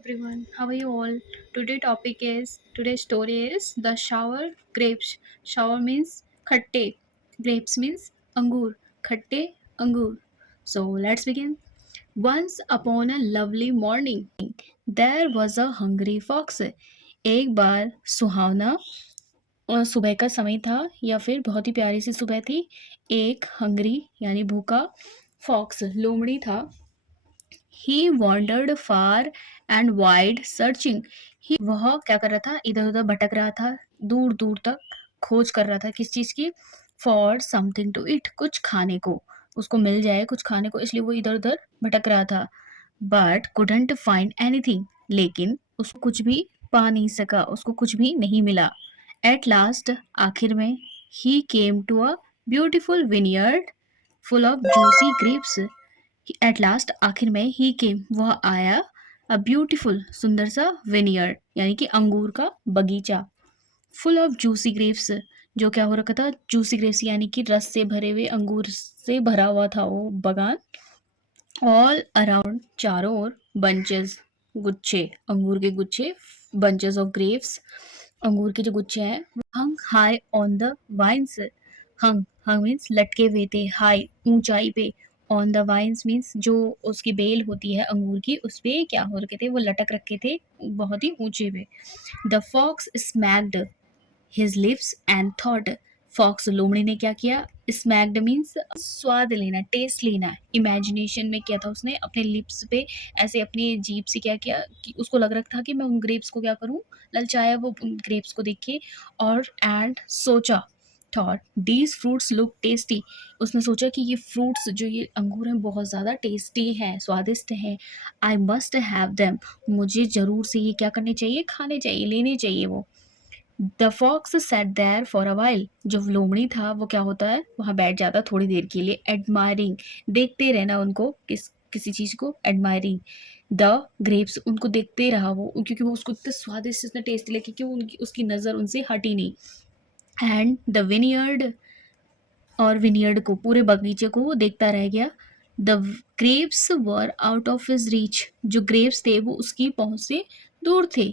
everyone, how are you all? Today's story is the shower grapes. Shower means khatte, grapes means angur, khatte angur. So let's begin. Once upon a lovely morning, there was a hungry fox. एक बार सुहावना सुबह का समय था या फिर बहुत ही प्यारी सी सुबह थी। एक हंगरी यानी भूखा फॉक्स लोमड़ी था। He wandered far and wide searching. ही वह क्या कर रहा था, इधर उधर भटक रहा था, दूर दूर तक खोज कर रहा था किस चीज की, फॉर समथिंग टू ईट, कुछ खाने को, उसको मिल जाए कुछ खाने को, इसलिए वो इधर उधर भटक रहा था। बट कुडंट फाइंड एनीथिंग, लेकिन उसको कुछ भी पा नहीं सका, उसको कुछ भी नहीं मिला। एट लास्ट, आखिर में, he came to a beautiful vineyard full of juicy grapes. At last, आखिर में, ही केम, वह आया, अ ब्यूटीफुल, सुंदर सा, विनियर्ड यानी कि अंगूर का बगीचा, फुल ऑफ जूसी ग्रेप्स, जो क्या हो रखा था, जूसी ग्रेप्स यानी कि रस से भरे हुए अंगूर से भरा हुआ था वो बगान। ऑल अराउंड, चारों ओर, बंचेस, गुच्छे, अंगूर के गुच्छे, बंचेस ऑफ ग्रेप्स, अंगूर के जो गुच्छे हैं, hung high on the vines. Hung hung means लटके हुए थे, हाई ऊंचाई पे, ऑन द वाइन्स मीन्स जो उसकी बेल होती है अंगूर की, उस पे क्या हो रखे थे, वो लटक रखे थे बहुत ही ऊंचे पे। The fox smacked his lips and thought. Fox लोमड़ी ने क्या किया, स्मैक्ड मीन्स स्वाद लेना, टेस्ट लेना। इमेजिनेशन में क्या था, उसने अपने लिप्स पे ऐसे अपनी जीभ से क्या किया कि उसको लग रहा था कि मैं उन ग्रेप्स को क्या करूं, ललचाया वो उन ग्रेप्स को देख के। और एंड सोचा, thought these fruits look tasty, उसने सोचा कि ये फ्रूट्स जो ये अंगूर हैं बहुत ज़्यादा टेस्टी हैं, स्वादिष्ट हैं। आई मस्ट हैव देम, मुझे ज़रूर से ये क्या करने चाहिए, खाने चाहिए, लेने चाहिए वो। The fox sat there for a while, जो लोमड़ी था वो क्या होता है, वहां बैठ जाता थोड़ी देर के लिए। एडमायरिंग, देखते रहना उनको, किसी चीज को, एडमायरिंग द ग्रेप्स, उनको देखते रहा वो, क्योंकि वो उसको इतने स्वादिष्ट, इतने टेस्टी लगे कि वो उनकी उसकी नजर उनसे हटी नहीं। एंड द विनियर्ड, और विनियर्ड को, पूरे बगीचे को वो देखता रह गया। The grapes were out of his reach, जो ग्रेप्स थे वो उसकी पहुंच से दूर थे।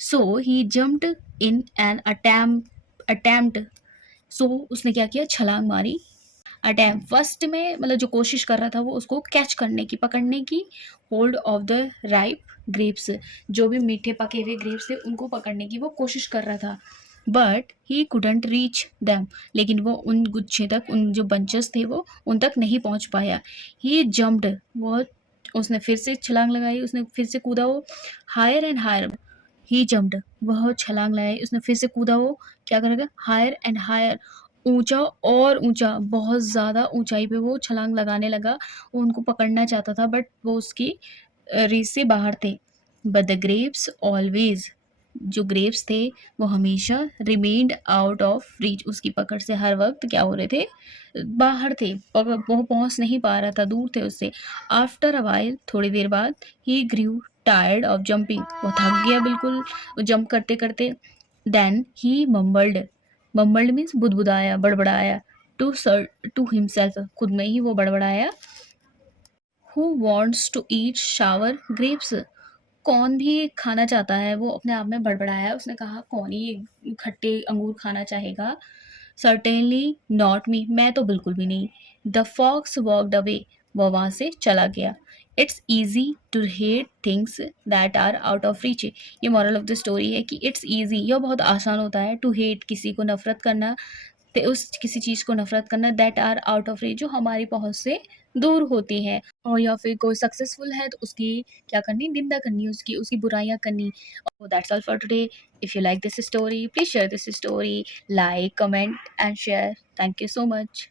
सो ही जम्प्ड इन एन अटेम्प्ट, सो उसने क्या किया, छलांग मारी। अटेम्प्ट फर्स्ट में मतलब जो कोशिश कर रहा था वो उसको कैच करने की, पकड़ने की। Hold of the ripe grapes, जो भी मीठे पके हुए ग्रेप्स थे उनको पकड़ने की वो कोशिश कर रहा था। But he couldn't reach them, लेकिन वो उन गुच्छे तक, उन जो बंचेस थे वो उन तक नहीं पहुंच पाया। ही जम्प्ड, वो उसने फिर से छलांग लगाई, उसने फिर से कूदा वो, higher and higher. He jumped, वह छलांग लगाई, उसने फिर से कूदा वो, क्या करेगा, हायर एंड हायर, ऊंचा और ऊंचा, बहुत ज्यादा ऊंचाई पे वो छलांग लगाने लगा। वो उनको पकड़ना चाहता था बट वो उसकी रीच से बाहर थे। बट द ग्रेप्स ऑलवेज, जो ग्रेप्स थे वो हमेशा, रिमेन्ड आउट ऑफ रीच, उसकी पकड़ से हर वक्त क्या हो रहे थे, बाहर थे, वो पहुंच नहीं पा रहा था, दूर थे उससे। आफ्टर अ वाइल, थोड़ी देर बाद, he grew tired of jumping, वो थक गया बिल्कुल जंप करते करते। Then he mumbled, mumbled means बुदबुदाया, बड़बड़ाया। टू सर टू हिमसेल्फ, खुद में ही वो बड़बड़ाया। Who wants to eat sour grapes, कौन भी खाना चाहता है, वो अपने आप में बड़बड़ाया, उसने कहा कौन ही खट्टे अंगूर खाना चाहेगा। सर्टेनली नॉट मी, मैं तो बिल्कुल भी नहीं। द फॉक्स वॉकड अवे, वह वहां से चला गया। It's easy to hate things that are out of reach, ये मॉरल ऑफ द स्टोरी है कि इट्स ईजी, यह बहुत आसान होता है, टू हेट, किसी को नफरत करना, उस किसी चीज को नफरत करना, that are out of reach, जो हमारी पहुंच से दूर होती है। और या फिर कोई सक्सेसफुल है तो उसकी क्या करनी, निंदा करनी, उसकी उसकी बुराइयां करनी। That's all for today. If you like this story, please share this story, like, comment and share. Thank you so much.